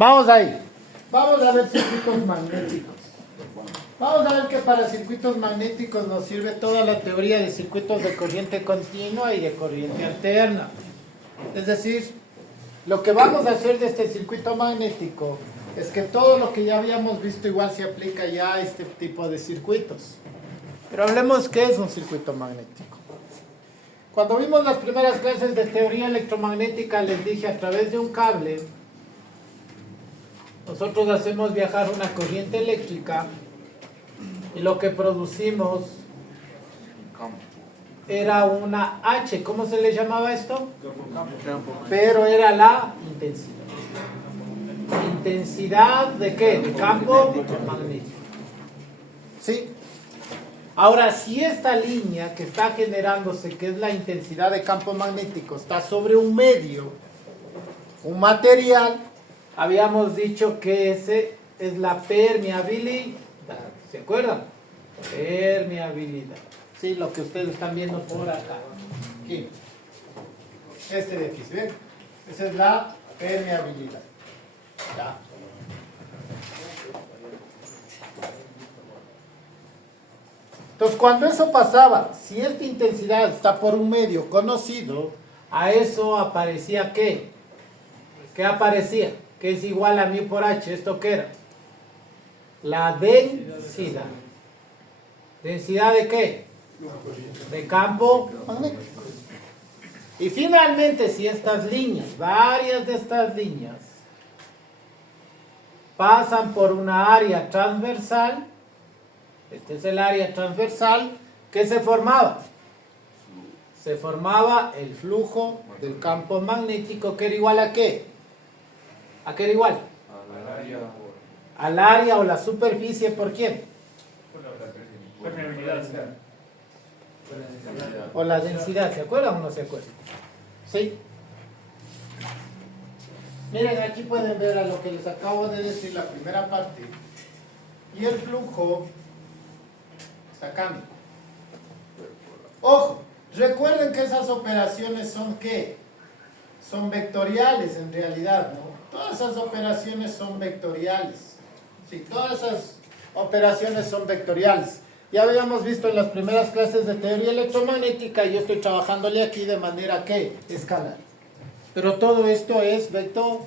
Vamos ahí. Vamos a ver circuitos magnéticos. Vamos a ver que para circuitos magnéticos nos sirve toda la teoría de circuitos de corriente continua y de corriente alterna. Es decir, lo que vamos a hacer de este circuito magnético es que todo lo que ya habíamos visto igual se aplica ya a este tipo de circuitos. Pero hablemos qué es un circuito magnético. Cuando vimos las primeras clases de teoría electromagnética, les dije a través de un cable, nosotros hacemos viajar una corriente eléctrica y lo que producimos era una H. ¿Cómo se le llamaba esto? Pero era la intensidad. ¿Intensidad de qué? De campo magnético. ¿Sí? Ahora, si esta línea que está generándose, que es la intensidad de campo magnético, está sobre un medio, un material, habíamos dicho que ese es la permeabilidad. ¿Se acuerdan? Permeabilidad. Sí, lo que ustedes están viendo por acá. Aquí. Este de aquí, ¿se ven? Esa es la permeabilidad. Ya. Entonces, cuando eso pasaba, si esta intensidad está por un medio conocido, a eso aparecía ¿qué? ¿Qué aparecía? Que es igual a μ por h. ¿Esto qué era? La densidad. ¿Densidad de qué? De campo magnético. Y finalmente, si estas líneas, varias de estas líneas, pasan por una área transversal, este es el área transversal, ¿qué se formaba? Se formaba el flujo del campo magnético, que era igual a ¿qué? ¿A qué era igual? Al área o la superficie, ¿por quién? O la densidad, ¿se acuerdan o no se acuerdan? ¿Sí? Miren, aquí pueden ver a lo que les acabo de decir, la primera parte. Y el flujo sacando. Ojo, recuerden que esas operaciones son ¿qué? Son vectoriales en realidad, ¿no? Todas esas operaciones son vectoriales. Sí, todas esas operaciones son vectoriales. Ya habíamos visto en las primeras clases de teoría electromagnética y yo estoy trabajándole aquí de manera ¿qué? Escalar. Pero todo esto es vectorial.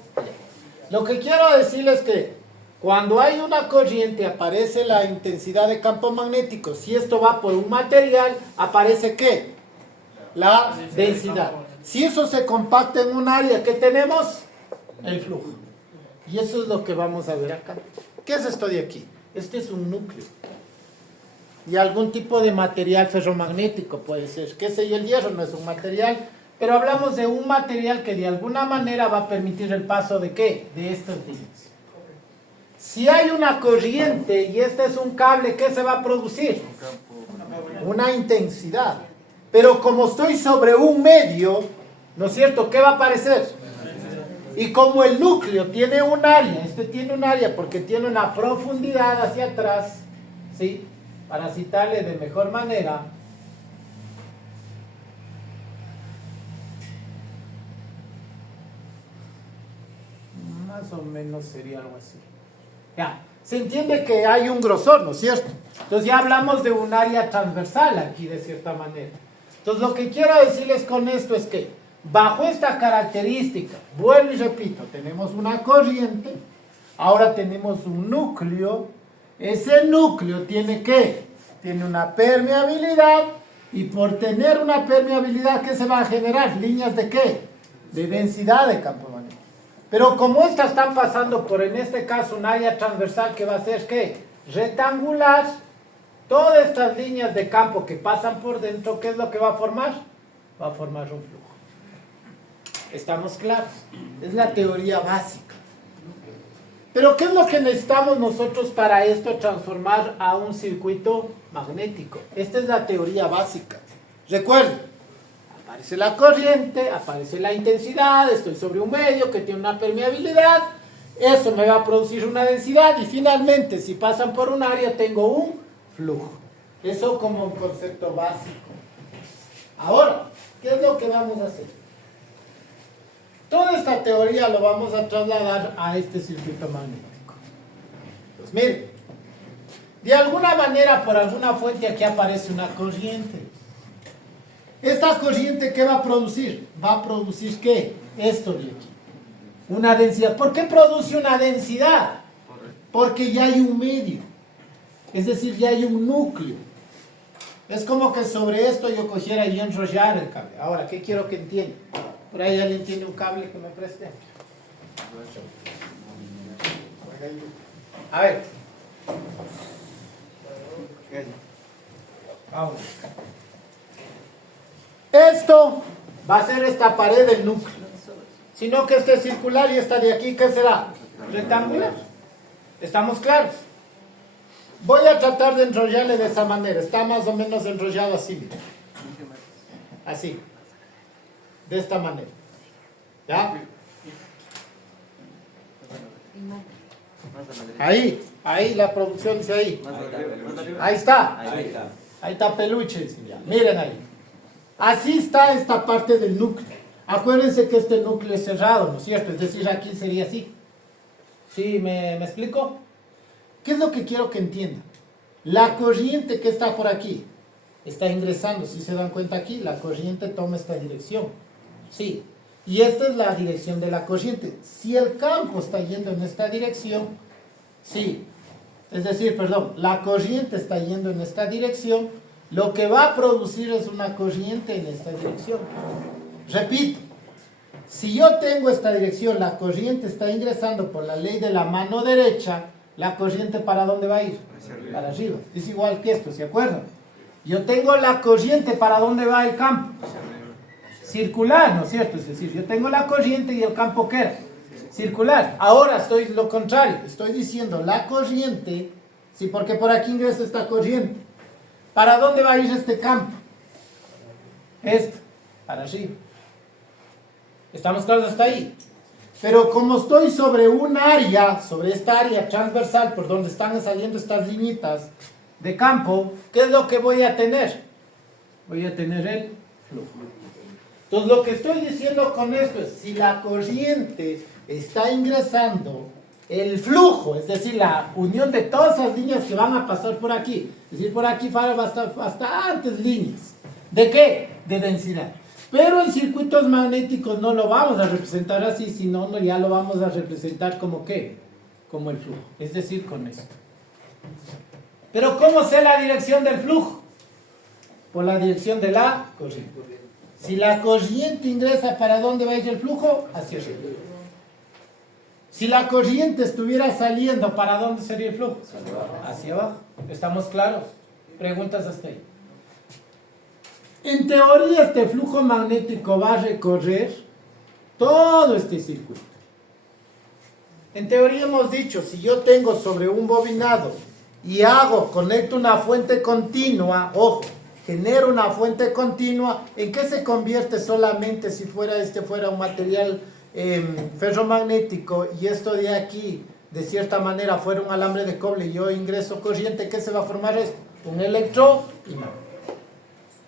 Lo que quiero decirles es que cuando hay una corriente aparece la intensidad de campo magnético. Si esto va por un material, aparece ¿qué? La densidad. Si eso se compacta en un área, ¿qué tenemos? El flujo. Y eso es lo que vamos a ver acá. ¿Qué es esto de aquí? Este es un núcleo. Y algún tipo de material ferromagnético puede ser. ¿Qué sé yo? El hierro no es un material. Pero hablamos de un material que de alguna manera va a permitir el paso de ¿qué? De estas líneas. Si hay una corriente y este es un cable, ¿qué se va a producir? Una intensidad. Pero como estoy sobre un medio, ¿no es cierto? ¿Qué va a aparecer? Y como el núcleo tiene un área, este tiene un área porque tiene una profundidad hacia atrás, ¿sí? Para citarle de mejor manera, más o menos sería algo así. Ya, se entiende que hay un grosor, ¿no es cierto? Entonces ya hablamos de un área transversal aquí de cierta manera. Entonces lo que quiero decirles con esto es que bajo esta característica, vuelvo y repito, tenemos una corriente, ahora tenemos un núcleo, ese núcleo tiene ¿qué? Tiene una permeabilidad y por tener una permeabilidad, ¿qué se va a generar? ¿Líneas de qué? De densidad de campo magnético. Pero como estas están pasando por, en este caso, un área transversal que va a ser ¿qué? Rectangular, todas estas líneas de campo que pasan por dentro, ¿qué es lo que va a formar? Va a formar un flujo. ¿Estamos claros? Es la teoría básica. Pero ¿qué es lo que necesitamos nosotros para esto transformar a un circuito magnético? Esta es la teoría básica. Recuerden, aparece la corriente, aparece la intensidad, estoy sobre un medio que tiene una permeabilidad, eso me va a producir una densidad y finalmente si pasan por un área tengo un flujo. Eso como un concepto básico. Ahora, ¿qué es lo que vamos a hacer? Toda esta teoría lo vamos a trasladar a este circuito magnético. Pues miren, de alguna manera, por alguna fuente, aquí aparece una corriente. ¿Esta corriente qué va a producir? Va a producir ¿qué? Esto de aquí. Una densidad. ¿Por qué produce una densidad? Porque ya hay un medio. Es decir, ya hay un núcleo. Es como que sobre esto yo cogiera y enrollar el cable. Ahora, ¿qué quiero que entiendan? Por ahí alguien tiene un cable que me preste. A ver. Vamos. Esto va a ser esta pared del núcleo. Sino que este es circular y esta de aquí, ¿qué será? Rectangular. ¿Estamos claros? Voy a tratar de enrollarle de esa manera. Está más o menos enrollado así. Mira. Así. De esta manera. ¿Ya? Ahí la producción dice ahí. Ahí está. Ahí está peluche. Miren ahí. Así está esta parte del núcleo. Acuérdense que este núcleo es cerrado, ¿no es cierto? Es decir, aquí sería así. ¿Sí me explico? ¿Qué es lo que quiero que entiendan? La corriente que está por aquí está ingresando. Si se dan cuenta aquí, la corriente toma esta dirección. Sí. Y esta es la dirección de la corriente. Si el campo está yendo en esta dirección, sí. Es decir, perdón, la corriente está yendo en esta dirección, lo que va a producir es una corriente en esta dirección. Repito, si yo tengo esta dirección, la corriente está ingresando por la ley de la mano derecha, la corriente ¿para dónde va a ir? Para arriba. Es igual que esto, ¿se acuerdan? Yo tengo la corriente, ¿para dónde va el campo? Circular, ¿no es cierto? Es decir, yo tengo la corriente y el campo ¿qué era? Circular. Ahora estoy lo contrario, estoy diciendo la corriente, sí, porque por aquí ingresa esta corriente. ¿Para dónde va a ir este campo? Para arriba. ¿Estamos claros hasta ahí? Pero como estoy sobre un área, sobre esta área transversal por donde están saliendo estas liñitas de campo, ¿qué es lo que voy a tener? Voy a tener el flujo. Entonces lo que estoy diciendo con esto es, si la corriente está ingresando, el flujo, es decir, la unión de todas esas líneas que van a pasar por aquí, es decir, por aquí van a estar bastantes líneas. ¿De qué? De densidad. Pero en circuitos magnéticos no lo vamos a representar así, sino ya lo vamos a representar como ¿qué? Como el flujo, es decir, con esto. Pero ¿cómo sé la dirección del flujo? Por la dirección de la corriente. Si la corriente ingresa, ¿para dónde va a ir el flujo? Hacia arriba. Si la corriente estuviera saliendo, ¿para dónde sería el flujo? Hacia abajo. ¿Estamos claros? Preguntas hasta ahí. En teoría, este flujo magnético va a recorrer todo este circuito. En teoría hemos dicho, si yo tengo sobre un bobinado y conecto una fuente continua, ojo, genero una fuente continua, ¿en qué se convierte solamente si fuera un material ferromagnético y esto de aquí, de cierta manera, fuera un alambre de cobre y yo ingreso corriente? ¿Qué se va a formar esto? Un electroimán.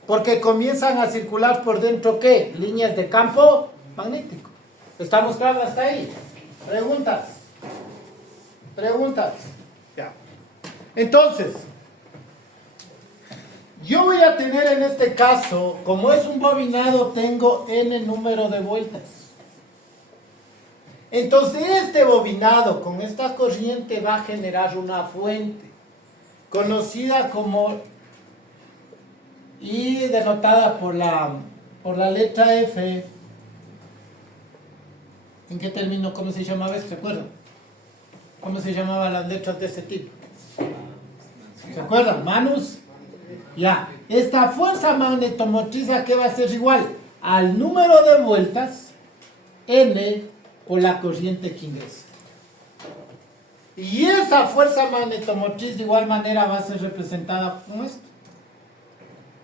Porque comienzan a circular por dentro, ¿qué? Líneas de campo magnético. ¿Estamos claros hasta ahí? ¿Preguntas? Ya. Entonces, yo voy a tener en este caso, como es un bobinado, tengo n número de vueltas. Entonces, este bobinado con esta corriente va a generar una fuente conocida como y denotada por la letra F. ¿En qué término? ¿Cómo se llamaba esto? ¿Se acuerdan? ¿Cómo se llamaban las letras de ese tipo? ¿Se acuerdan? Manus. Ya. Esta fuerza magnetomotriz, ¿a qué va a ser igual? Al número de vueltas N por la corriente que ingresa. Y esa fuerza magnetomotriz de igual manera va a ser representada como esto.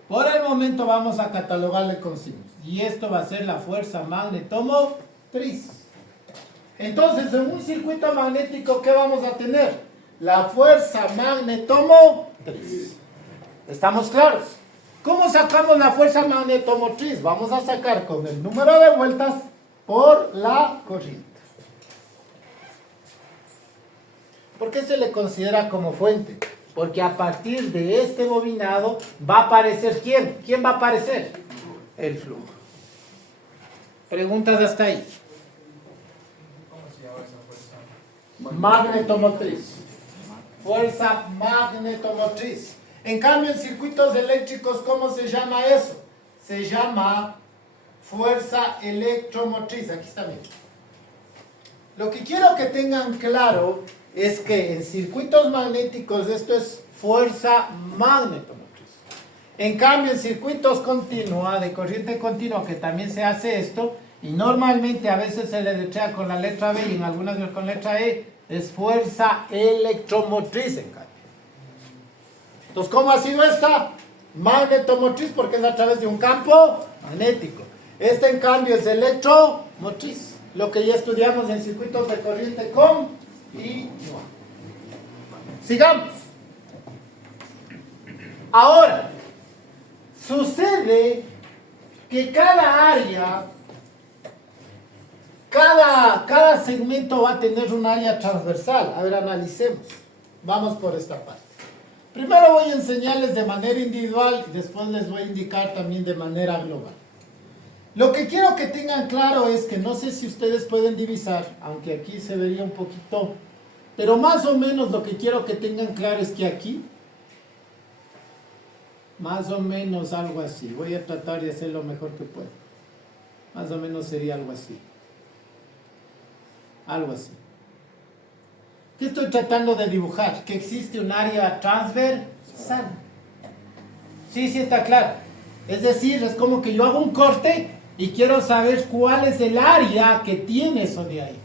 Por el momento vamos a catalogarle con signos. Y esto va a ser la fuerza magnetomotriz. Entonces, en un circuito magnético, ¿qué vamos a tener? La fuerza magnetomotriz. ¿Estamos claros? ¿Cómo sacamos la fuerza magnetomotriz? Vamos a sacar con el número de vueltas por la corriente. ¿Por qué se le considera como fuente? Porque a partir de este bobinado va a aparecer ¿quién? ¿Quién va a aparecer? El flujo. Preguntas hasta ahí. ¿Cómo se llama esa fuerza? Magnetomotriz. Fuerza magnetomotriz. En cambio, en circuitos eléctricos, ¿cómo se llama eso? Se llama fuerza electromotriz. Aquí está bien. Lo que quiero que tengan claro es que en circuitos magnéticos esto es fuerza magnetomotriz. En cambio, en circuitos continua, de corriente continua, que también se hace esto, y normalmente a veces se le deletrea con la letra B y en algunas veces con letra E, es fuerza electromotriz en cambio. Entonces, ¿cómo ha sido esta? Magnetomotriz, porque es a través de un campo magnético. Esta en cambio es electromotriz, lo que ya estudiamos en circuitos de corriente continua. Sigamos. Ahora, sucede que cada área, cada segmento va a tener un área transversal. A ver, analicemos. Vamos por esta parte. Primero voy a enseñarles de manera individual y después les voy a indicar también de manera global. Lo que quiero que tengan claro es que no sé si ustedes pueden divisar, aunque aquí se vería un poquito, pero más o menos lo que quiero que tengan claro es que aquí, más o menos algo así, voy a tratar de hacer lo mejor que puedo, más o menos sería algo así, algo así. ¿Qué estoy tratando de dibujar? Que existe un área transversal. Sí, sí está claro. Es decir, es como que yo hago un corte y quiero saber cuál es el área que tiene eso de ahí.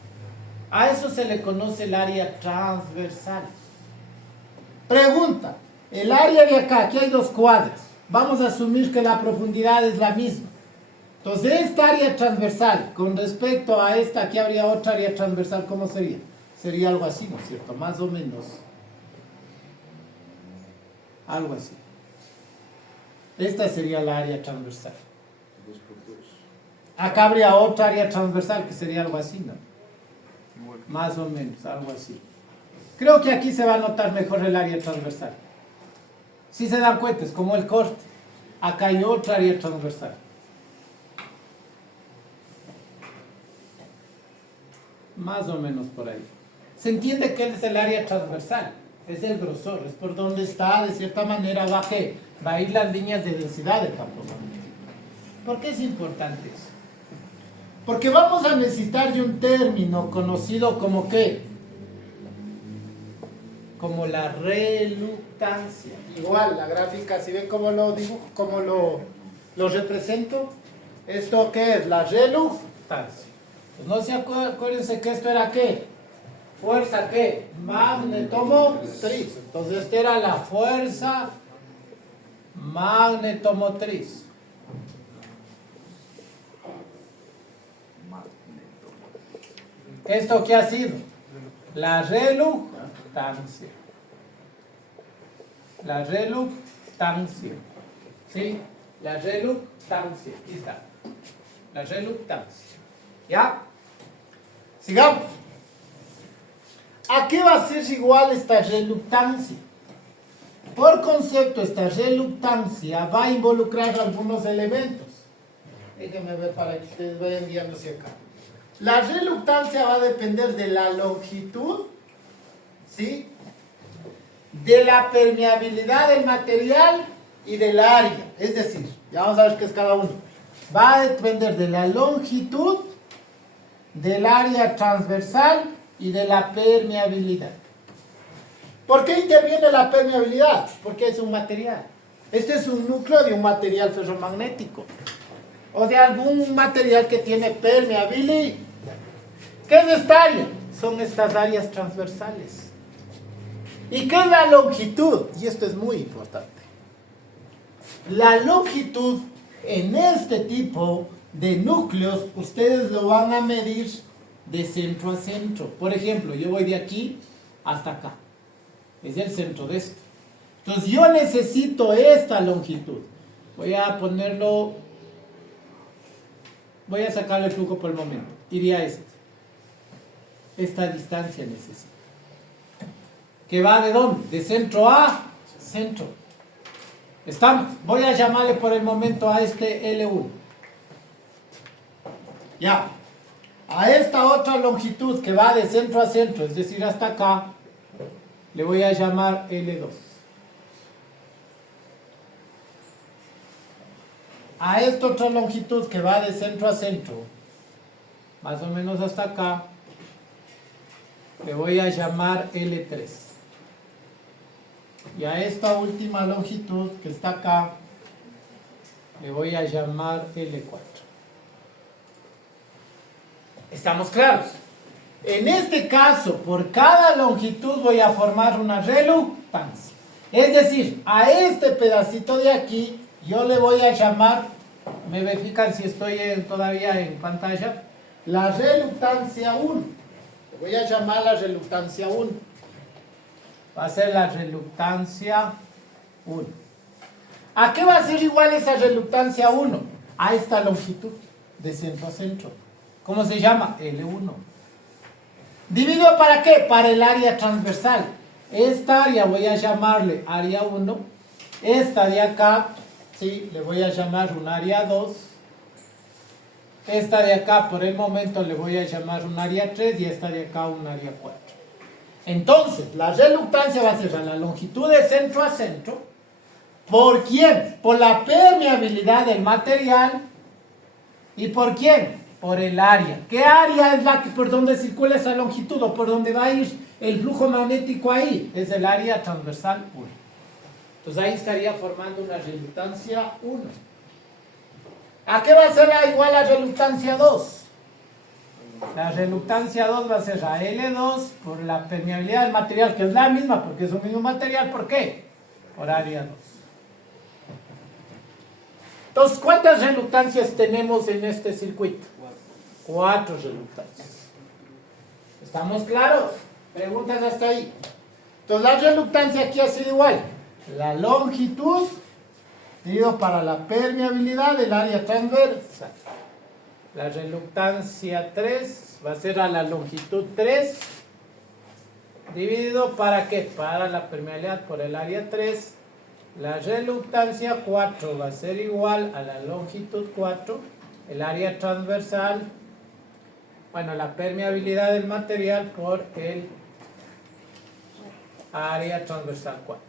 A eso se le conoce el área transversal. Pregunta, el área de acá, aquí hay dos cuadras. Vamos a asumir que la profundidad es la misma. Entonces, esta área transversal, con respecto a esta, aquí habría otra área transversal, ¿cómo sería? Sería algo así, ¿no es cierto? Más o menos. Algo así. Esta sería la área transversal. Acá habría otra área transversal que sería algo así, ¿no? Más o menos, algo así. Creo que aquí se va a notar mejor el área transversal. Si se dan cuenta, es como el corte. Acá hay otra área transversal. Más o menos por ahí. Se entiende que es el área transversal. Es el grosor, es por donde está, de cierta manera, va a ir las líneas de densidad del campo magnético. ¿Por qué es importante eso? Porque vamos a necesitar de un término conocido como ¿qué? Como la reluctancia. Igual, la gráfica, si ven cómo lo dibujo, cómo lo represento, ¿esto qué es? La reluctancia. Pues no se acuérdense que esto era ¿qué? Fuerza ¿qué? Magnetomotriz. Entonces esta era la fuerza magnetomotriz. ¿Esto qué ha sido? La reluctancia. La reluctancia. ¿Sí? La reluctancia. Aquí está. La reluctancia. ¿Ya? Sigamos. ¿A qué va a ser igual esta reluctancia? Por concepto, esta reluctancia va a involucrar algunos elementos. Déjenme ver para que ustedes vayan guiándose acá. La reluctancia va a depender de la longitud, ¿sí? De la permeabilidad del material y del área. Es decir, ya vamos a ver qué es cada uno. Va a depender de la longitud, del área transversal y de la permeabilidad. ¿Por qué interviene la permeabilidad? Porque es un material. Este es un núcleo de un material ferromagnético o de algún material que tiene permeabilidad. ¿Qué es esta área? Son estas áreas transversales. ¿Y qué es la longitud? Y esto es muy importante. La longitud en este tipo de núcleos, ustedes lo van a medir de centro a centro. Por ejemplo, yo voy de aquí hasta acá. Es el centro de esto. Entonces yo necesito esta longitud. Voy a ponerlo voy a sacarle el flujo por el momento. Iría esta distancia necesito. ¿Que va de dónde? De centro a centro. ¿Estamos? Voy a llamarle por el momento a este L1. Ya. A esta otra longitud que va de centro a centro, es decir, hasta acá, le voy a llamar L2. A esta otra longitud que va de centro a centro, más o menos hasta acá, le voy a llamar L3. Y a esta última longitud que está acá, le voy a llamar L4. ¿Estamos claros? En este caso, por cada longitud voy a formar una reluctancia. Es decir, a este pedacito de aquí, yo le voy a llamar, me verifican si estoy todavía en pantalla, la reluctancia 1. Le voy a llamar la reluctancia 1. Va a ser la reluctancia 1. ¿A qué va a ser igual esa reluctancia 1? A esta longitud de centro a centro. ¿Cómo se llama? L1. ¿Dividido para qué? Para el área transversal. Esta área voy a llamarle área 1. Esta de acá, sí, le voy a llamar un área 2. Esta de acá, por el momento, le voy a llamar un área 3 y esta de acá un área 4. Entonces, la reluctancia va a ser a la longitud de centro a centro. ¿Por quién? Por la permeabilidad del material. ¿Y por quién? Por el área. ¿Qué área es la que por donde circula esa longitud o por donde va a ir el flujo magnético ahí? Es el área transversal 1. Entonces ahí estaría formando una reluctancia 1. ¿A qué va a ser igual la reluctancia 2? La reluctancia 2 va a ser a L2 por la permeabilidad del material, que es la misma porque es un mismo material. ¿Por qué? Por área 2. Entonces, ¿cuántas reluctancias tenemos en este circuito? 4 reluctancias. ¿Estamos claros? Preguntas hasta ahí. Entonces, la reluctancia aquí ha sido igual. La longitud dividido para la permeabilidad del área transversal. La reluctancia 3 va a ser a la longitud 3 dividido para ¿qué? Para la permeabilidad por el área 3. La reluctancia 4 va a ser igual a la longitud 4, el área transversal, bueno, la permeabilidad del material por el área transversal 4.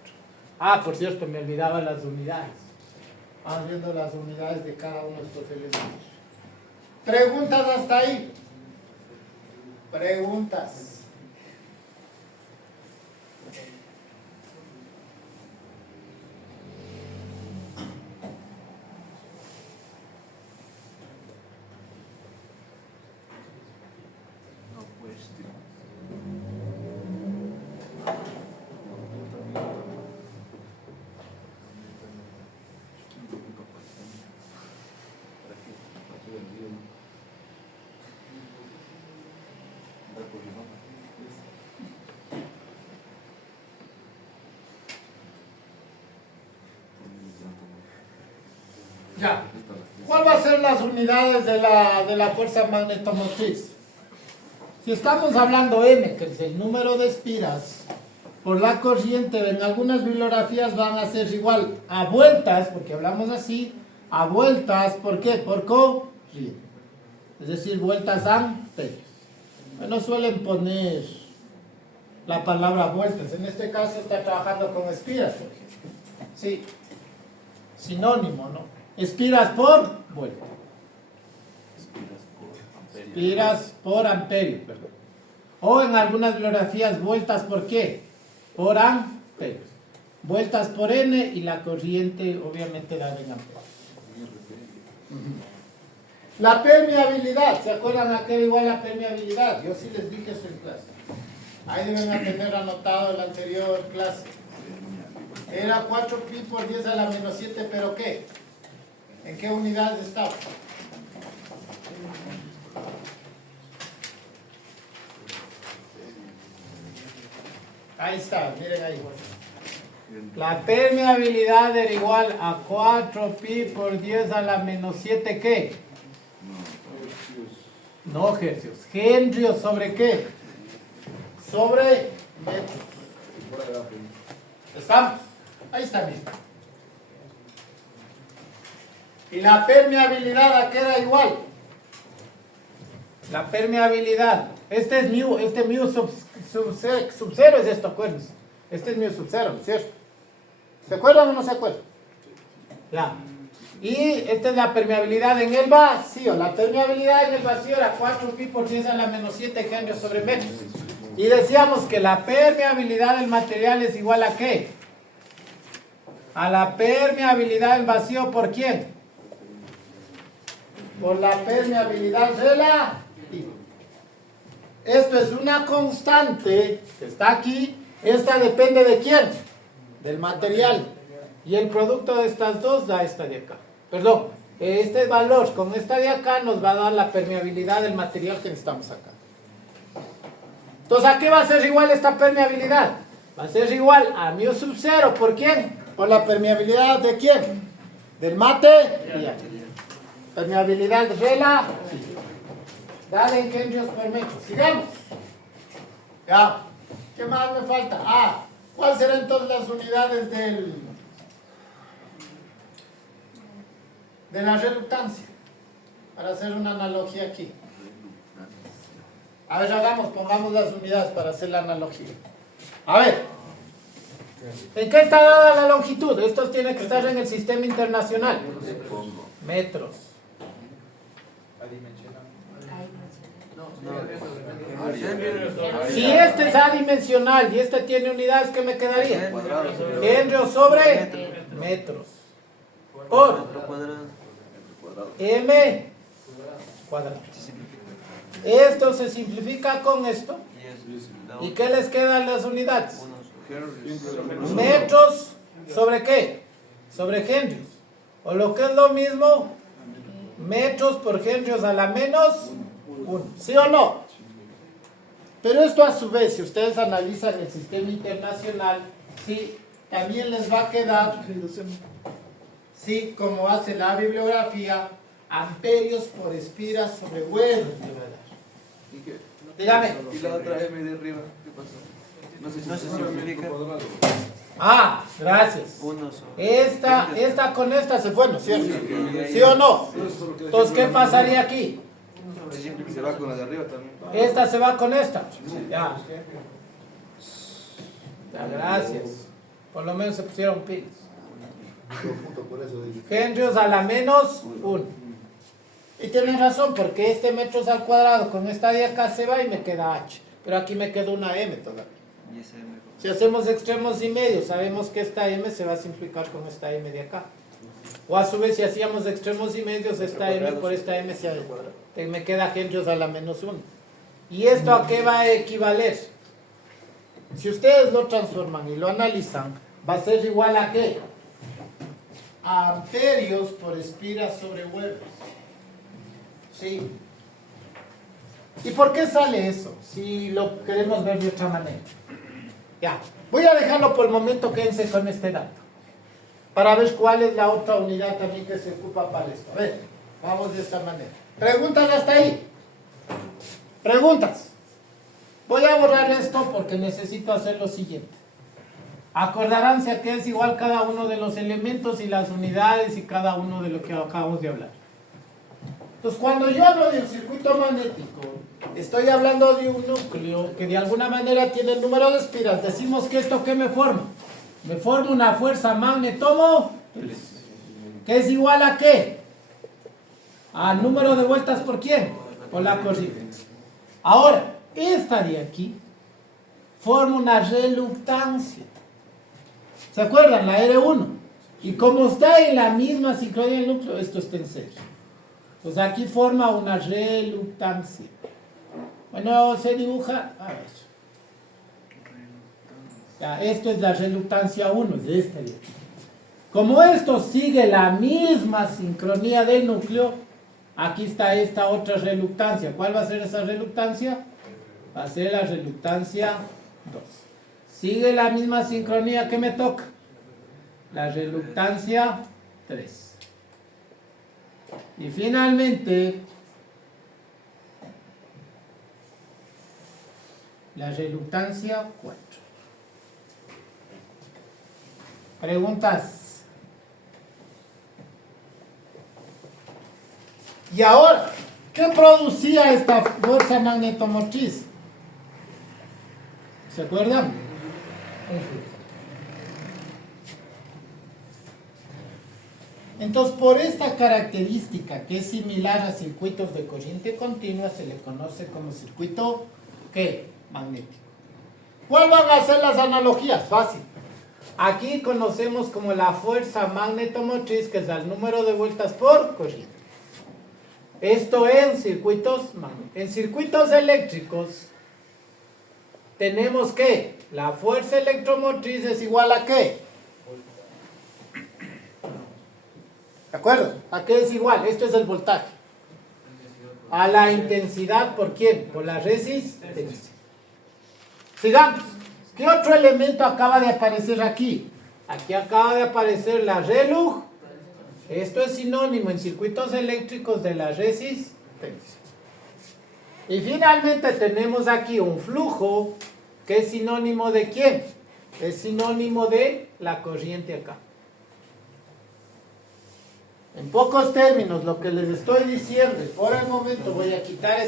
Ah, por cierto, me olvidaba las unidades. Vamos viendo las unidades de cada uno de estos elementos. ¿Preguntas hasta ahí? Preguntas. Ya. ¿Cuál va a ser las unidades de la fuerza magnetomotriz? Si estamos hablando M, que es el número de espiras por la corriente, en algunas bibliografías van a ser igual a vueltas, porque hablamos así, a vueltas, ¿por qué? Por corriente. Es decir, vueltas amperes. No suelen poner la palabra vueltas. En este caso está trabajando con espiras, por ejemplo. Sí, sinónimo, ¿no? Espiras por vuelta. Espiras por amperio, perdón. O en algunas bibliografías, vueltas por qué? Por amperio. Vueltas por N y la corriente obviamente dada en amperio. La permeabilidad, ¿se acuerdan a qué era igual la permeabilidad? Yo sí les dije eso en clase. Ahí deben tener anotado la anterior clase. Era 4 pi por 10 a la menos 7, ¿pero qué? ¿En qué unidades estaba? Ahí está, miren ahí. La permeabilidad era igual a 4 pi por 10 a la menos 7, ¿qué? No hercios. Henrios sobre qué? Sobre metros. ¿Estamos? Ahí está bien. Y la permeabilidad queda igual. La permeabilidad. Este es mu, sub 0 es esto, acuérdense. Este es mu sub 0, ¿no es cierto? ¿Se acuerdan o no se acuerdan? Ya. Y esta es la permeabilidad en el vacío. La permeabilidad en el vacío era 4 pi por 10 a la menos 7 henrios sobre metros. Y decíamos que la permeabilidad del material es igual a ¿qué? A la permeabilidad del vacío, ¿por quién? Por la permeabilidad relativa. Esto es una constante que está aquí. Esta depende de quién? Del material. Y el producto de estas dos da esta de acá. Perdón, este valor con esta de acá nos va a dar la permeabilidad del material que necesitamos acá. Entonces, ¿a qué va a ser igual esta permeabilidad? Va a ser igual a mu sub 0. ¿Por quién? Por la permeabilidad de quién? Del material. Permeabilidad relativa. Dale en henrios por metro. Sigamos. Ya. ¿Qué más me falta? Ah, ¿cuáles serán entonces las unidades de la reluctancia? Para hacer una analogía aquí. A ver, pongamos las unidades para hacer la analogía. A ver. ¿En qué está dada la longitud? Esto tiene que estar en el sistema internacional. Metros. Si este es adimensional y este tiene unidades, ¿qué me quedaría? Henrios sobre metros por m cuadrado. Esto se simplifica con esto. ¿Y qué les quedan las unidades? Metros sobre qué? Sobre henrios. O lo que es lo mismo, metros por henrios a la menos 1. ¿Sí o no? Pero esto a su vez, si ustedes analizan el sistema internacional, sí, también les va a quedar, sí, como hace la bibliografía, amperios por espiras sobre vuelos. Dígame. ¿Y la otra M de arriba? ¿Qué pasó? No se simplifica. Ah, gracias. Esta con esta se fue, ¿no es cierto? ¿Sí o no? Entonces, ¿qué pasaría aquí? Se va con la de arriba también. Esta se va con esta. Ya. Ya, gracias. Por lo menos se pusieron pilas. Henrios a la menos 1. Y tienen razón, porque este metros al cuadrado con esta de acá se va y me queda h. Pero aquí me queda una m todavía. Si hacemos extremos y medios, sabemos que esta m se va a simplificar con esta m de acá. O a su vez, si hacíamos extremos y medios, esta m por esta m me queda henrios a la menos 1. ¿Y esto a qué va a equivaler? Si ustedes lo transforman y lo analizan, va a ser igual a ¿qué? A amperios por espira sobre vuelos. ¿Sí? ¿Y por qué sale eso? Si lo queremos ver de otra manera. Ya, voy a dejarlo por el momento, quédense con este dato. Para ver cuál es la otra unidad también que se ocupa para esto. A ver, vamos de esta manera. ¿Preguntas hasta ahí? ¿Preguntas? Voy a borrar esto porque necesito hacer lo siguiente. Acordaránse que es igual cada uno de los elementos y las unidades y cada uno de lo que acabamos de hablar. Entonces, cuando yo hablo de un circuito magnético, estoy hablando de un núcleo que de alguna manera tiene el número de espiras. Decimos que esto, ¿qué me forma? Me forma una fuerza magnetómotriz. ¿Que es igual a qué? Al número de vueltas por quién? Por la corriente. Ahora, esta de aquí forma una reluctancia. ¿Se acuerdan? La R1. Y como está en la misma sincronía del núcleo, esto está en serio. Pues aquí forma una reluctancia. Bueno, se dibuja. A ver. Ya, esto es la reluctancia 1, es de esta de aquí. Como esto sigue la misma sincronía del núcleo, aquí está esta otra reluctancia. ¿Cuál va a ser esa reluctancia? Va a ser la reluctancia 2. Sigue la misma sincronía que me toca. La reluctancia 3. Y finalmente, la reluctancia 4. Preguntas. Y ahora, ¿qué producía esta fuerza magnetomotriz? ¿Se acuerdan? Un flujo. Entonces, por esta característica que es similar a circuitos de corriente continua, se le conoce como circuito, ¿qué? Magnético. ¿Cuál van a ser las analogías? Fácil. Aquí conocemos como la fuerza magnetomotriz, que es el número de vueltas por corriente. Esto en circuitos magnéticos. En circuitos eléctricos tenemos que la fuerza electromotriz es igual a ¿qué? ¿De acuerdo? ¿A qué es igual? Esto es el voltaje. A la intensidad, ¿por quién? Por la resistencia. Sigamos. ¿Qué otro elemento acaba de aparecer aquí? Aquí acaba de aparecer la reluctancia. Esto es sinónimo en circuitos eléctricos de la resistencia. Y finalmente tenemos aquí un flujo que es sinónimo de ¿quién? Es sinónimo de la corriente acá. En pocos términos, lo que les estoy diciendo, y por el momento voy a quitar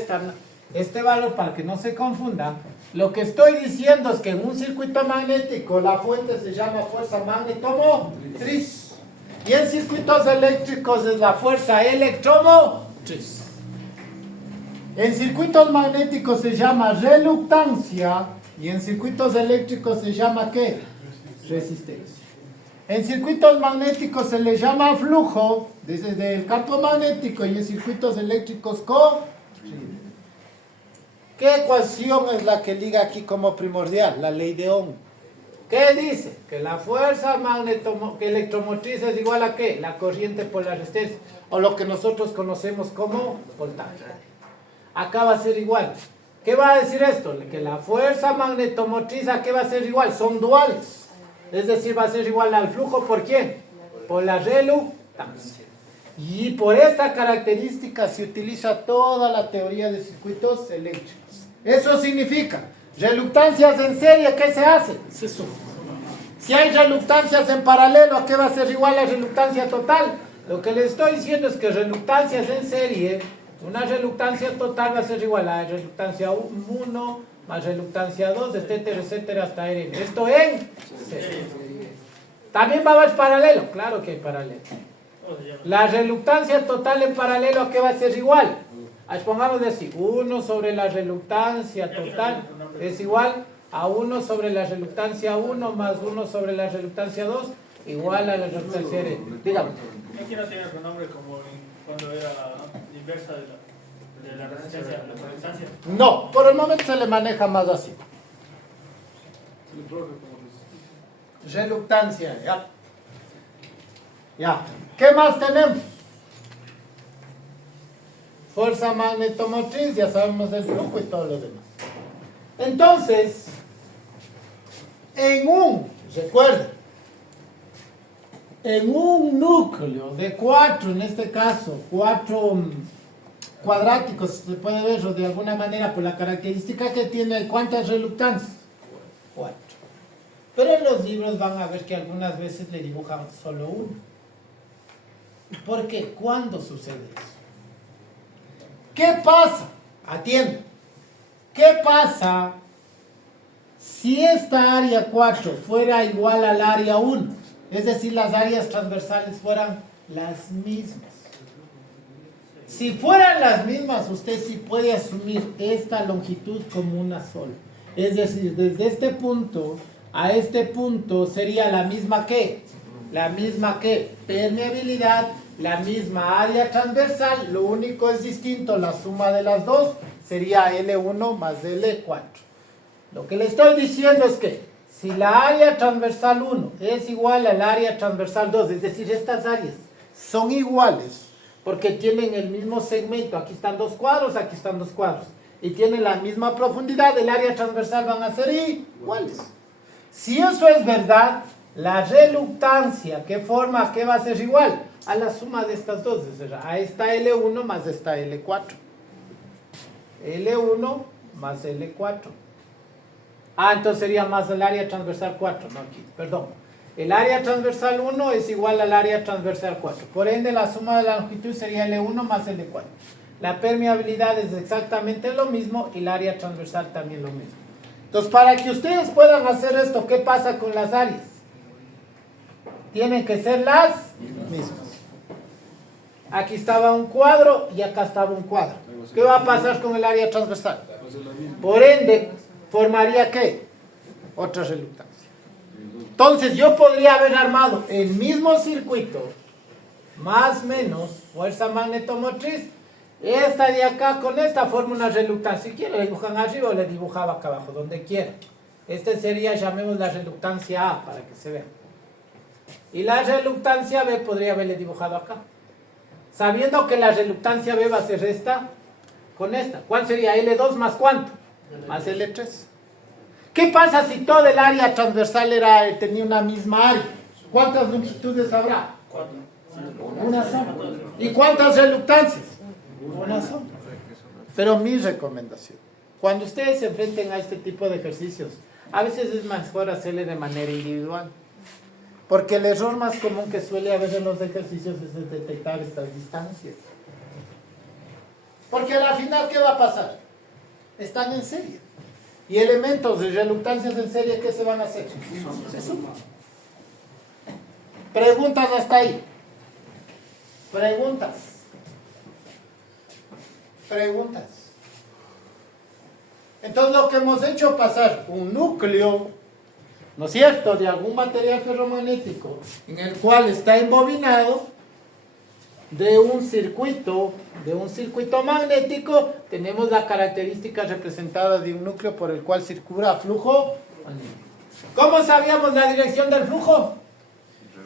este valor para que no se confunda. Lo que estoy diciendo es que en un circuito magnético la fuente se llama fuerza magnetomotriz. Y en circuitos eléctricos es la fuerza electromotriz. En circuitos magnéticos se llama reluctancia y en circuitos eléctricos se llama ¿qué? Resistencia. En circuitos magnéticos se le llama flujo desde el campo magnético y en circuitos eléctricos corriente. ¿Qué ecuación es la que liga aquí como primordial? La ley de Ohm. ¿Qué dice? Que la fuerza electromotriz es igual a ¿qué? La corriente por la resistencia, o lo que nosotros conocemos como voltaje. Acá va a ser igual. ¿Qué va a decir esto? Que la fuerza magnetomotriz, ¿a qué va a ser igual? Son duales. Es decir, va a ser igual al flujo, ¿por quién? Por la reluctancia. Y por esta característica se utiliza toda la teoría de circuitos eléctricos. Eso significa, reluctancias en serie, ¿qué se hace? Se suman. Si hay reluctancias en paralelo, ¿a qué va a ser igual la reluctancia total? Lo que les estoy diciendo es que reluctancias en serie, una reluctancia total va a ser igual a reluctancia 1 más reluctancia 2, etcétera, etcétera, hasta Rn. Esto en serie. ¿También va a haber paralelo? Claro que hay paralelo. La reluctancia total en paralelo, ¿a qué va a ser igual? Pongamos así, 1 sobre la reluctancia total es igual a 1 sobre la reluctancia 1 más 1 sobre la reluctancia 2 igual a la reluctancia R. Dígame. Aquí no tiene otro nombre como cuando era la inversa de la resistencia, la reluctancia. No, por el momento se le maneja más así. Reluctancia, ya. Ya. ¿Qué más tenemos? Fuerza magnetomotriz, ya sabemos el flujo y todo lo demás. Entonces, recuerden, en un núcleo de 4, en este caso, 4 cuadráticos, se puede ver de alguna manera por la característica que tiene, ¿cuántas reluctancias? 4. Pero en los libros van a ver que algunas veces le dibujan solo 1. ¿Por qué? ¿Cuándo sucede eso? ¿Qué pasa? Atienda. ¿Qué pasa si esta área 4 fuera igual al área 1? Es decir, las áreas transversales fueran las mismas. Si fueran las mismas, usted sí puede asumir esta longitud como una sola. Es decir, desde este punto a este punto sería la misma que, permeabilidad, la misma área transversal, lo único es distinto, la suma de las dos sería L1 más L4. Lo que le estoy diciendo es que si la área transversal 1 es igual al área transversal 2, es decir, estas áreas son iguales porque tienen el mismo segmento, aquí están 2 cuadros, aquí están 2 cuadros, y tienen la misma profundidad, el área transversal van a ser iguales. Si eso es verdad, la reluctancia que forma, ¿qué va a ser igual? A la suma de estas dos, es decir, a esta L1 más esta L4. L1 más L4. Ah, entonces sería más el área transversal 4, no aquí, perdón. El área transversal 1 es igual al área transversal 4. Por ende, la suma de la longitud sería L1 más L4. La permeabilidad es exactamente lo mismo y el área transversal también lo mismo. Entonces, para que ustedes puedan hacer esto, ¿qué pasa con las áreas? Tienen que ser las mismas. Aquí estaba un cuadro y acá estaba un cuadro. ¿Qué va a pasar con el área transversal? Por ende, formaría ¿qué? Otra reluctancia. Entonces yo podría haber armado el mismo circuito, más o menos, fuerza magnetomotriz, esta de acá con esta forma una reluctancia. Si quiero le dibujan arriba o le dibujaba acá abajo, donde quiera. Este sería, llamemos la reluctancia A para que se vea. Y la reluctancia B podría haberle dibujado acá. Sabiendo que la reluctancia B va a ser esta con esta. ¿Cuál sería? L2 más ¿cuánto? Más L3. ¿Qué pasa si todo el área transversal tenía una misma área? ¿Cuántas longitudes habrá? Una sola. ¿Y cuántas reluctancias? Una sola. Pero mi recomendación, cuando ustedes se enfrenten a este tipo de ejercicios, a veces es mejor hacerle de manera individual. Porque el error más común que suele haber en los ejercicios es detectar estas distancias. Porque a la final, ¿qué va a pasar? Están en serie. Y elementos de reluctancias en serie, ¿qué se van a hacer? Se suman. Preguntas hasta ahí. Preguntas. Entonces lo que hemos hecho es pasar un núcleo, ¿no es cierto?, de algún material ferromagnético en el cual está embobinado de un circuito magnético. Tenemos la característica representada de un núcleo por el cual circula flujo magnético. ¿Cómo sabíamos la dirección del flujo?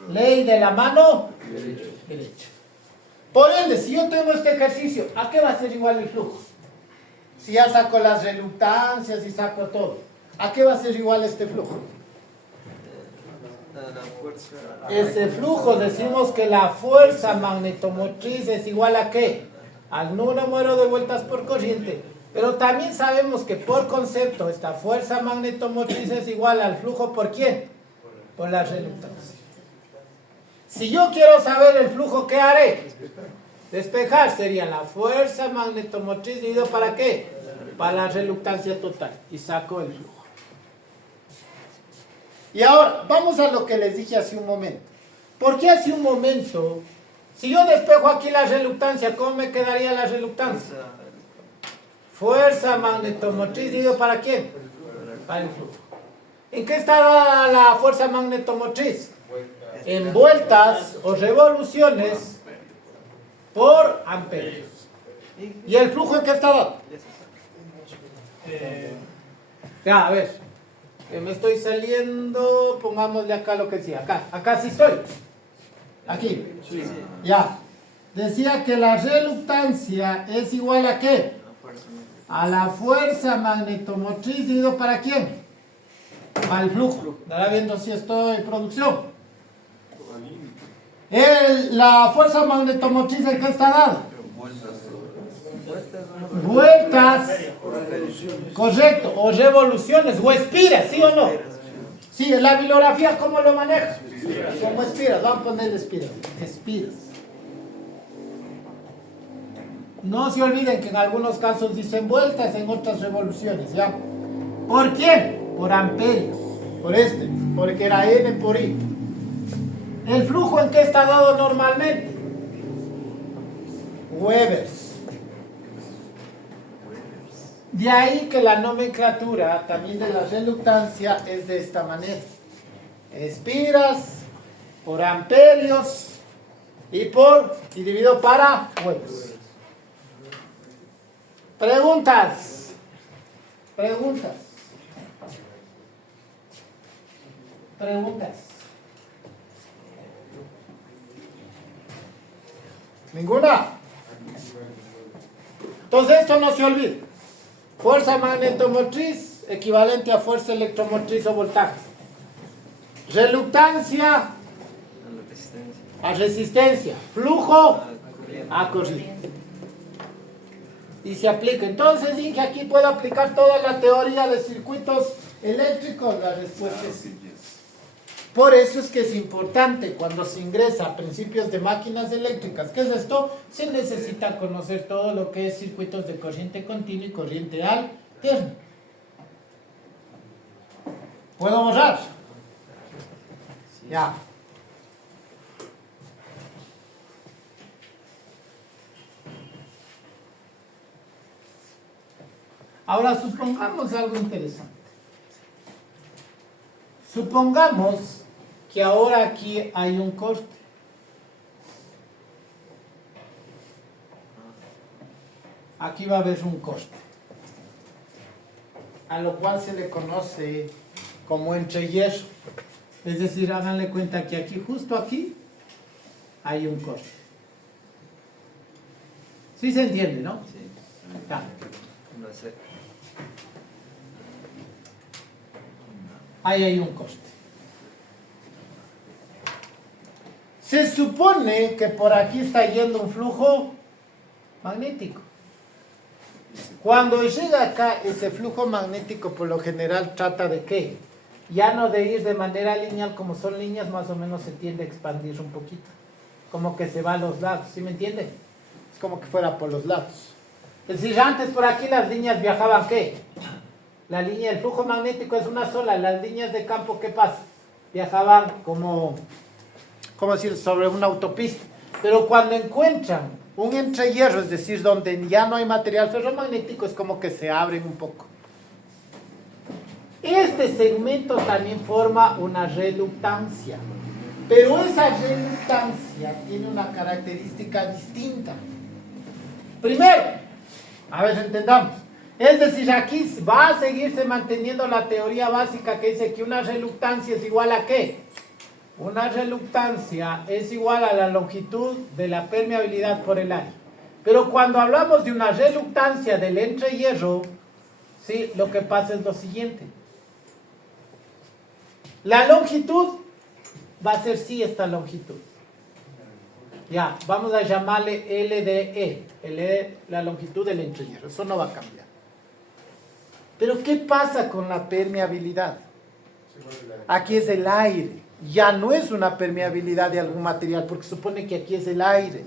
Ley de la mano derecha. Por ende, si yo tengo este ejercicio, ¿a qué va a ser igual el flujo? Si ya saco las reluctancias y saco todo, ¿a qué va a ser igual este flujo? Ese flujo, decimos que la fuerza magnetomotriz es igual a ¿qué? Al número de vueltas por corriente. Pero también sabemos que por concepto esta fuerza magnetomotriz es igual al flujo ¿por quién? Por las reluctancias. Si yo quiero saber el flujo, ¿qué haré? Despejar sería la fuerza magnetomotriz dividido ¿para qué? Para la reluctancia total. Y saco el flujo. Y ahora, vamos a lo que les dije hace un momento. ¿Por qué hace un momento? Si yo despejo aquí la reluctancia, ¿cómo me quedaría la reluctancia? Fuerza magnetomotriz dividido ¿para quién? Para el flujo. ¿En qué está la fuerza magnetomotriz? En vueltas o revoluciones por amperios. ¿Y el flujo en qué está? Ya, a ver. Que me estoy saliendo, pongámosle acá lo que decía. Acá sí estoy. Aquí. Sí. Ya. Decía que la reluctancia es igual a ¿qué? A la fuerza magnetomotriz dividido ¿para quién? Para el flujo. Estará viendo si estoy en producción. La fuerza magnetomotriz ¿en qué está dada? Vueltas. Correcto. O revoluciones. O espiras, ¿sí o no? Sí, la bibliografía ¿cómo lo maneja? Como espiras. Vamos a poner espiras. Espiras. No se olviden que en algunos casos dicen vueltas, en otras revoluciones. ¿Ya? ¿Por quién? Por amperios. Por porque era N por I. ¿El flujo en qué está dado normalmente? Webers. De ahí que la nomenclatura también de la reluctancia es de esta manera. Espiras por amperios y dividido para Webers. Preguntas. ¿Ninguna? Entonces esto no se olvide. Fuerza magnetomotriz equivalente a fuerza electromotriz o voltaje. Reluctancia a resistencia. Flujo a corriente. Y se aplica. Entonces dije aquí puedo aplicar toda la teoría de circuitos Eléctricos, la respuesta es sí. Por eso es que es importante cuando se ingresa a principios de máquinas eléctricas. ¿Qué es esto? Se necesita conocer todo lo que es circuitos de corriente continua y corriente alterna. ¿Puedo borrar? Ya. Ahora supongamos algo interesante. Supongamos que ahora aquí hay un corte. Aquí va a haber un corte, a lo cual se le conoce como entrehierro. Es decir, háganle cuenta que aquí, justo aquí, hay un corte. ¿Sí se entiende, no? Sí. Ya. No sé. Ahí hay un corte. Se supone que por aquí está yendo un flujo magnético. Cuando llega acá, ese flujo magnético por lo general trata de ¿qué? Ya no de ir de manera lineal, como son líneas, más o menos se tiende a expandir un poquito. Como que se va a los lados, ¿sí me entienden? Es como que fuera por los lados. Es decir, antes por aquí las líneas viajaban ¿qué? La línea del flujo magnético es una sola. Las líneas de campo, ¿qué pasa? Viajaban como decir, sobre una autopista. Pero cuando encuentran un entrehierro, es decir, donde ya no hay material ferromagnético, es como que se abren un poco. Este segmento también forma una reluctancia. Pero esa reluctancia tiene una característica distinta. Primero, a ver, entendamos. Es decir, aquí va a seguirse manteniendo la teoría básica que dice que una reluctancia es igual a ¿qué? Una reluctancia es igual a la longitud de la permeabilidad por el área. Pero cuando hablamos de una reluctancia del entrehierro, ¿sí? Lo que pasa es lo siguiente. La longitud va a ser sí esta longitud. Ya, vamos a llamarle LDE, la longitud del entrehierro. Eso no va a cambiar. Pero ¿qué pasa con la permeabilidad? Aquí es el aire. Ya no es una permeabilidad de algún material, porque supone que aquí es el aire.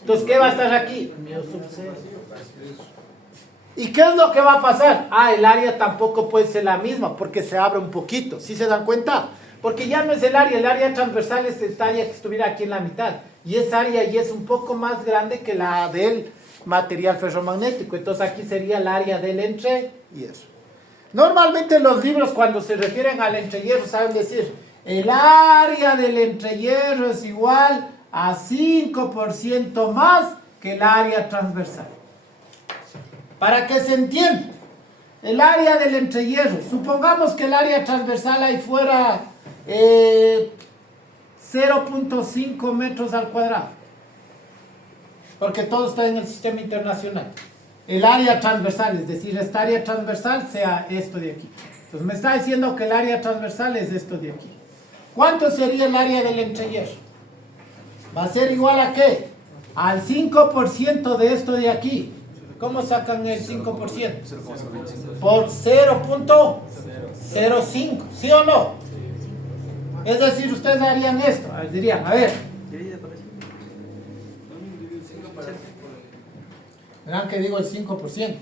Entonces, ¿qué va a estar aquí? Mío sub 0. ¿Y qué es lo que va a pasar? El área tampoco puede ser la misma, porque se abre un poquito. ¿Sí se dan cuenta? Porque ya no es el área transversal es esta área que estuviera aquí en la mitad. Y esa área ya es un poco más grande que la del material ferromagnético. Entonces aquí sería el área del entrehierro. Normalmente los libros cuando se refieren al entrehierro saben decir el área del entrehierro es igual a 5% más que el área transversal. Para que se entienda, el área del entrehierro, supongamos que el área transversal ahí fuera 0.5 metros al cuadrado, porque todo está en el sistema internacional. El área transversal, es decir, esta área transversal sea esto de aquí. Entonces me está diciendo que el área transversal es esto de aquí. ¿Cuánto sería el área del entrehierro? Va a ser igual a ¿qué? Al 5% de esto de aquí. ¿Cómo sacan el 5%? Por 0.05, ¿sí o no? Es decir, ustedes harían esto, dirían, a ver. Verán que digo el 5%.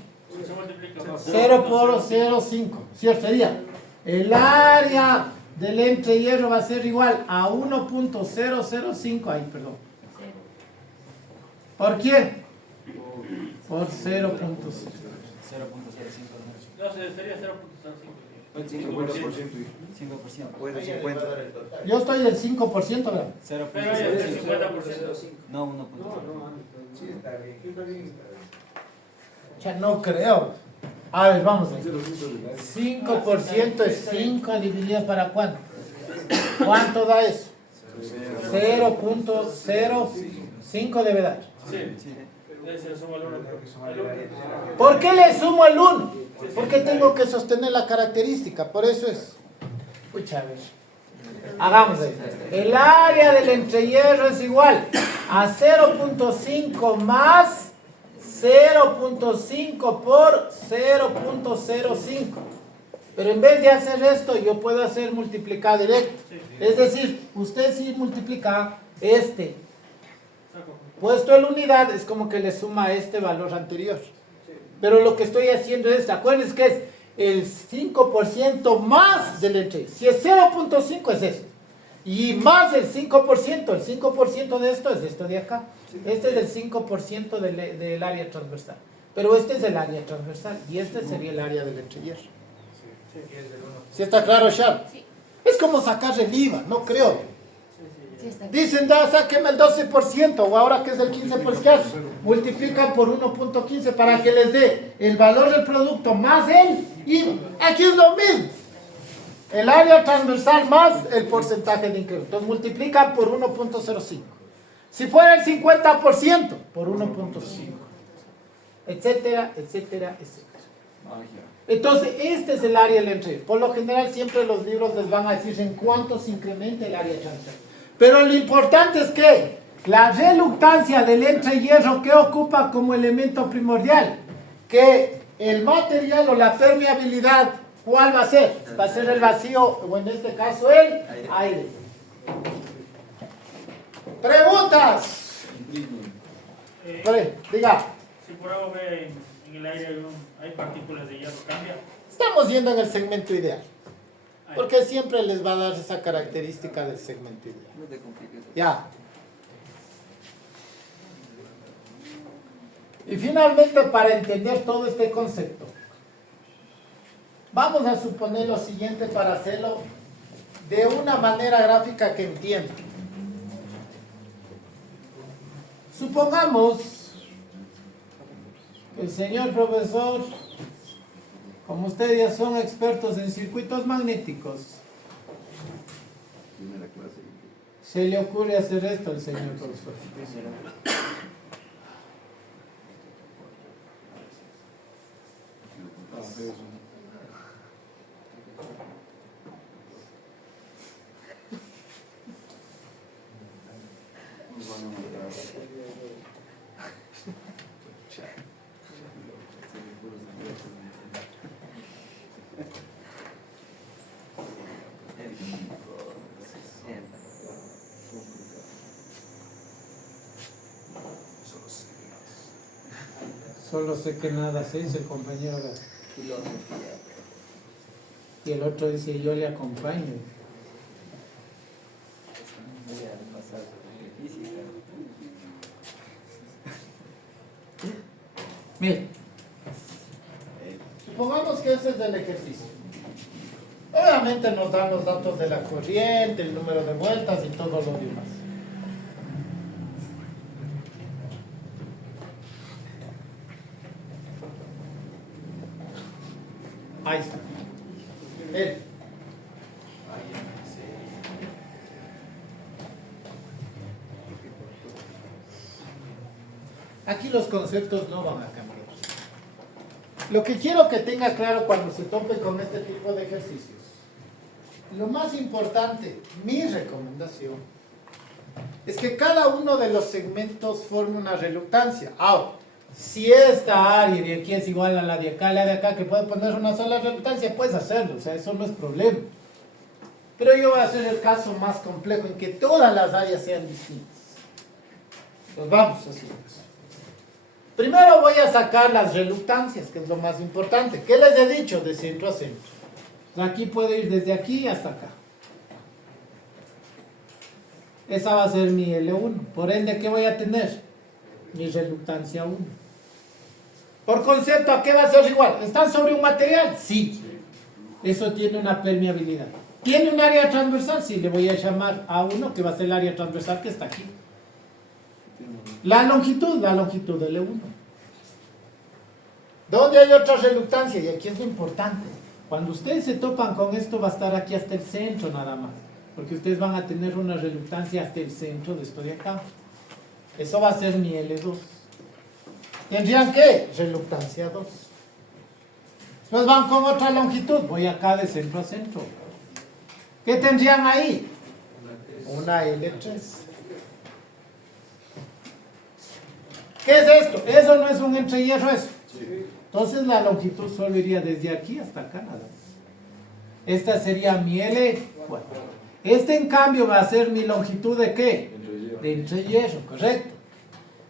0 por 0.5, ¿cierto? Sería el área del entrehierro va a ser igual a 1.005, ahí, perdón. ¿Por quién? Por 0.5. No, sería 0.05. 5%. Puede 50. Yo estoy del 5%, ¿verdad? Pero es del 50%. No, 1.5. Sí, está bien. Ya no creo. A ver, vamos a ver. 5% es 5 dividido para cuánto. ¿Cuánto da eso? 0.05 debe dar. Sí. Ese suma el 1. ¿Por qué le sumo el 1? Porque tengo que sostener la característica, por eso es. Escucha, a ver. Hagamos esto. El área del entrehierro es igual a 0.5 más 0.5 por 0.05. Pero en vez de hacer esto, yo puedo hacer multiplicado directo. Sí. Es decir, usted si multiplica este, Saco. puesto en unidad, es como que le suma este valor anterior. Pero lo que estoy haciendo es, acuérdense que es el 5% más del entre. Si es 0.5 es esto. Y más el 5%, el 5% de esto es esto de acá. Este es el 5% del área transversal. Pero este es el área transversal y este sería el área del entrehierro. ¿Sí está claro, Char? Sí. Es como sacar el IVA, no creo. Sí, está bien. Dicen, da, sáqueme el 12%, o ahora que es el 15%, ¿qué hace? Multiplican por 1.15 para que les dé el valor del producto más el IVA. Aquí es lo mismo. El área transversal más el porcentaje de incremento. Entonces multiplican por 1.05. Si fuera el 50%, por 1.5. Etcétera, etcétera, etcétera. Entonces, este es el área del entrehierro. Por lo general, siempre los libros les van a decir en cuánto se incrementa el área transversal. Pero lo importante es que la reluctancia del entrehierro, ¿qué ocupa como elemento primordial? Que el material o la permeabilidad, ¿cuál va a ser? Va a ser el vacío, o en este caso el aire. ¿Preguntas? Diga. Si por algo ve en el aire hay partículas de hierro, ¿cambia? Estamos yendo en el segmento ideal. Porque siempre les va a dar esa característica del segmento ideal. No te compliques. Ya. Y finalmente, para entender todo este concepto, vamos a suponer lo siguiente para hacerlo de una manera gráfica que entienda. Supongamos que el señor profesor, como ustedes ya son expertos en circuitos magnéticos, se le ocurre hacer esto al señor profesor. Solo sé que nada se dice el compañero. Y el otro dice, yo le acompaño. Miren, supongamos que ese es el ejercicio. Obviamente nos dan los datos de la corriente, el número de vueltas y todo lo demás. Ahí está. Miren. Aquí los conceptos no van a cambiar. Lo que quiero que tenga claro cuando se tope con este tipo de ejercicios, lo más importante, mi recomendación, es que cada uno de los segmentos forme una reluctancia. Ahora, si esta área de aquí es igual a la de acá, que puede poner una sola reluctancia, puedes hacerlo, o sea, eso no es problema. Pero yo voy a hacer el caso más complejo, en que todas las áreas sean distintas. Pues vamos así. Primero voy a sacar las reluctancias, que es lo más importante. ¿Qué les he dicho? De centro a centro. Aquí puede ir desde aquí hasta acá. Esa va a ser mi L1. Por ende, ¿qué voy a tener? Mi reluctancia 1. Por concepto, ¿a qué va a ser igual? ¿Están sobre un material? Sí. Eso tiene una permeabilidad. ¿Tiene un área transversal? Sí, le voy a llamar A1, que va a ser el área transversal que está aquí. La longitud L1. ¿Dónde hay otra reluctancia? Y aquí es lo importante. Cuando ustedes se topan con esto, va a estar aquí hasta el centro nada más. Porque ustedes van a tener una reluctancia hasta el centro de esto de acá. Eso va a ser mi L2. ¿Tendrían qué? Reluctancia 2. Después van con otra longitud. Voy acá de centro a centro. ¿Qué tendrían ahí? Una L3. ¿Qué es esto? Eso no es un entrehierro, eso. Entonces la longitud solo iría desde aquí hasta acá nada más. Esta sería mi L4. Este en cambio va a ser mi longitud de ¿qué? De entrehierro, correcto.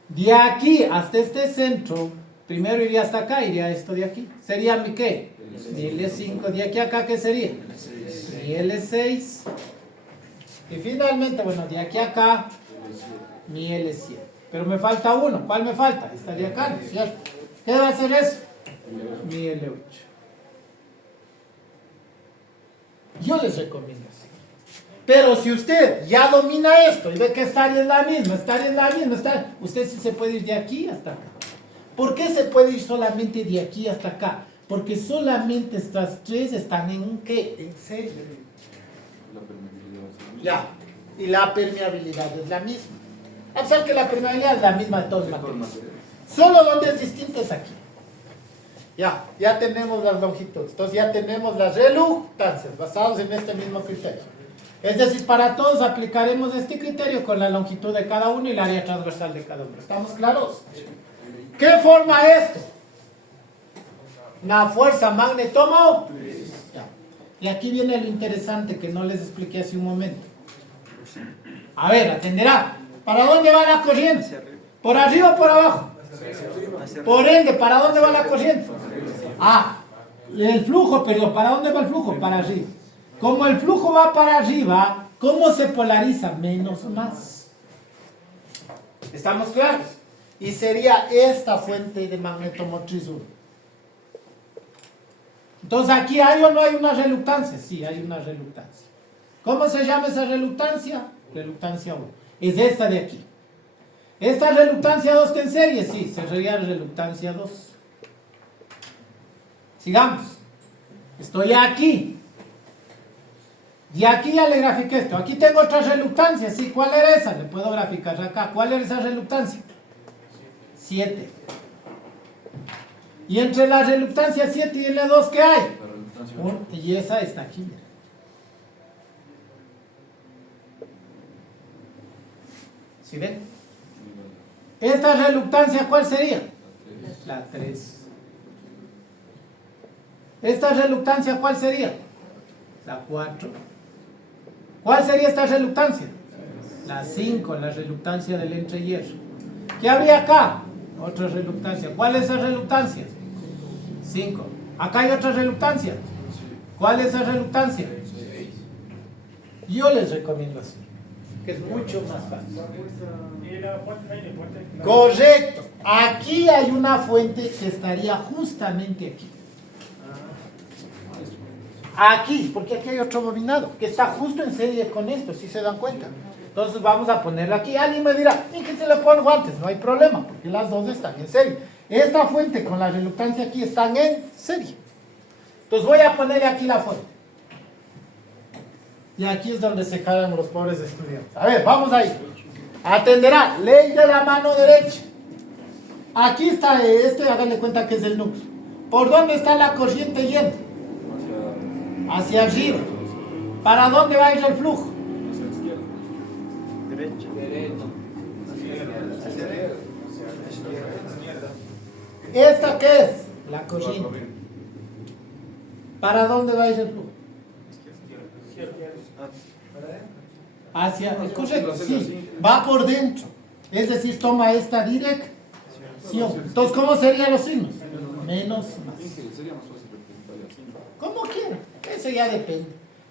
De aquí hasta este centro, primero iría hasta acá, iría esto de aquí. Sería mi ¿qué? Mi L5. De aquí a acá, ¿qué sería? Mi L6. Y finalmente, bueno, de aquí a acá, mi L7. Pero me falta uno. ¿Cuál me falta? Estaría acá, ¿no es cierto? ¿Qué va a ser eso? Mi L8. Yo les recomiendo así. Pero si usted ya domina esto y ve que esta área es la misma, usted sí se puede ir de aquí hasta acá. ¿Por qué se puede ir solamente de aquí hasta acá? Porque solamente estas tres están en ¿qué? En serie. Ya. Y la permeabilidad es la misma. A pesar que la permeabilidad es la misma de todos los materiales. Solo donde es distinto es aquí. Ya tenemos las longitudes. Entonces ya tenemos las reluctancias basados en este mismo criterio. Es decir, para todos aplicaremos este criterio con la longitud de cada uno y la área transversal de cada uno. ¿Estamos claros? ¿Qué forma esto? Una fuerza magnetomotriz. Y aquí viene lo interesante que no les expliqué hace un momento. A ver, atenderá. ¿Para dónde va la corriente? ¿Por arriba o por abajo? Por ende, ¿para dónde va la corriente? El flujo, pero ¿para dónde va el flujo? Para arriba. Como el flujo va para arriba, ¿cómo se polariza? Menos más. ¿Estamos claros? Y sería esta fuente de magnetomotriz 1. Entonces, ¿aquí hay o no hay una reluctancia? Sí, hay una reluctancia. ¿Cómo se llama esa reluctancia? Reluctancia 1. Es esta de aquí. ¿Esta reluctancia 2 está en serie? Sí, sería reluctancia 2. Sigamos. Estoy aquí. Y aquí ya le grafiqué esto. Aquí tengo otra reluctancia. Sí, ¿cuál era esa? Le puedo graficar acá. ¿Cuál era esa reluctancia? 7. Y entre la reluctancia 7 y L2, ¿qué hay? Y esa está aquí. Mira. ¿Sí ven? ¿Esta reluctancia cuál sería? La 3. ¿Esta reluctancia cuál sería? La 4. ¿Cuál sería esta reluctancia? La 5, la reluctancia del entrehierro. ¿Qué habría acá? Otra reluctancia. ¿Cuál es esa reluctancia? 5. Acá hay otra reluctancia. ¿Cuál es esa reluctancia? Yo les recomiendo así, que es mucho más fácil. Correcto. Aquí hay una fuente que estaría justamente aquí. Aquí, porque aquí hay otro bobinado que está justo en serie con esto, si se dan cuenta. Entonces vamos a ponerlo aquí. Alguien me dirá, ¿y qué se le pone guantes? No hay problema, porque las dos están en serie. Esta fuente con la reluctancia aquí están en serie. Entonces voy a ponerle aquí la fuente. Y aquí es donde se caen los pobres estudiantes. A ver, vamos ahí. Atenderá, ley de la mano derecha. Aquí está háganle cuenta que es el núcleo. ¿Por dónde está la corriente yendo? Hacia arriba. ¿Para dónde va a ir el flujo? Hacia la izquierda. Derecho. ¿Esta qué es? La corriente. ¿Para dónde va a ir el flujo? Hacia, es correcto, sí, va por dentro. Es decir, toma esta dirección. Entonces, ¿cómo serían los signos? Menos más. Sería más fácil representar así. Como quiera, eso ya depende.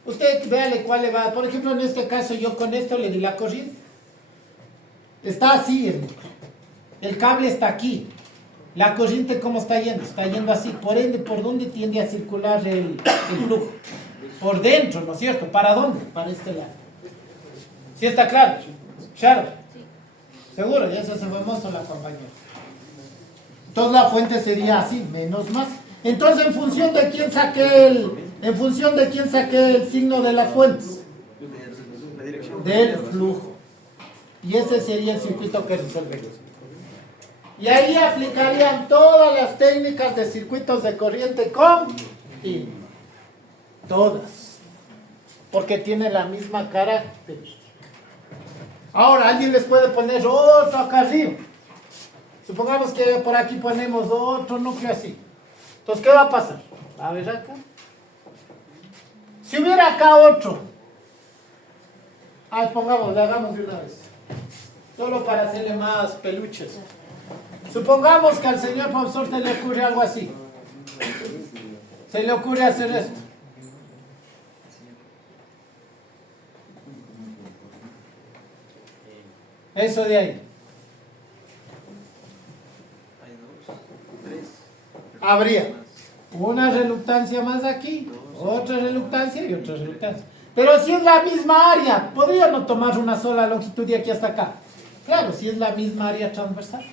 Usted véale cuál le va. Por ejemplo, en este caso, yo con esto le di la corriente. Está así el cable está aquí. La corriente, ¿cómo está yendo? Está yendo así. Por ende, ¿por dónde tiende a circular el flujo? Por dentro, ¿no es cierto? ¿Para dónde? Para este lado. ¿Sí está claro? Claro. ¿Seguro? Ya se fue mozo la compañera. Entonces la fuente sería así, menos más. Entonces, ¿en función de quién saqué el signo de las fuentes? Del flujo. Y ese sería el circuito que resolvemos. Y ahí aplicarían todas las técnicas de circuitos de corriente continua. Todas. Porque tiene la misma característica. Ahora, alguien les puede poner otro acá arriba. Supongamos que por aquí ponemos otro núcleo así. Entonces, ¿qué va a pasar? A ver acá. Si hubiera acá otro. Pongamos, le hagamos de una vez. Solo para hacerle más peluches. Supongamos que al señor profesor se le ocurre algo así. Se le ocurre hacer esto. Eso de ahí. Habría una reluctancia más aquí, otra reluctancia y otra reluctancia. Pero si es la misma área, podría no tomar una sola longitud de aquí hasta acá. Claro, si es la misma área transversal.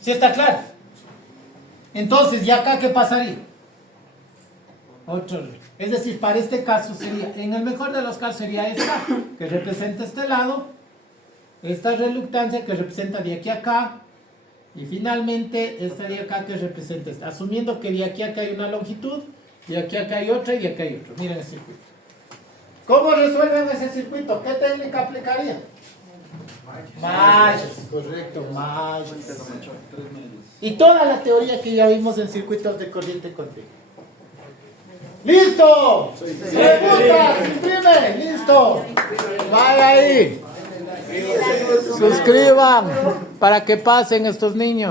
¿Sí está claro? Entonces, ¿y acá qué pasaría? Otro. Es decir, para este caso sería, en el mejor de los casos sería esta, que representa este lado, esta reluctancia que representa de aquí a acá, y finalmente esta de acá que representa esta, asumiendo que de aquí a acá hay una longitud, de aquí a acá hay otra y de acá hay otra. Miren el circuito. ¿Cómo resuelven ese circuito? ¿Qué técnica aplicaría? Malles, correcto, malles. Y toda la teoría que ya vimos en circuitos de corriente continua. ¡Listo! ¡Preguntas! ¡Imprime! ¡Listo! ¡Vaya ahí! Suscriban para que pasen estos niños.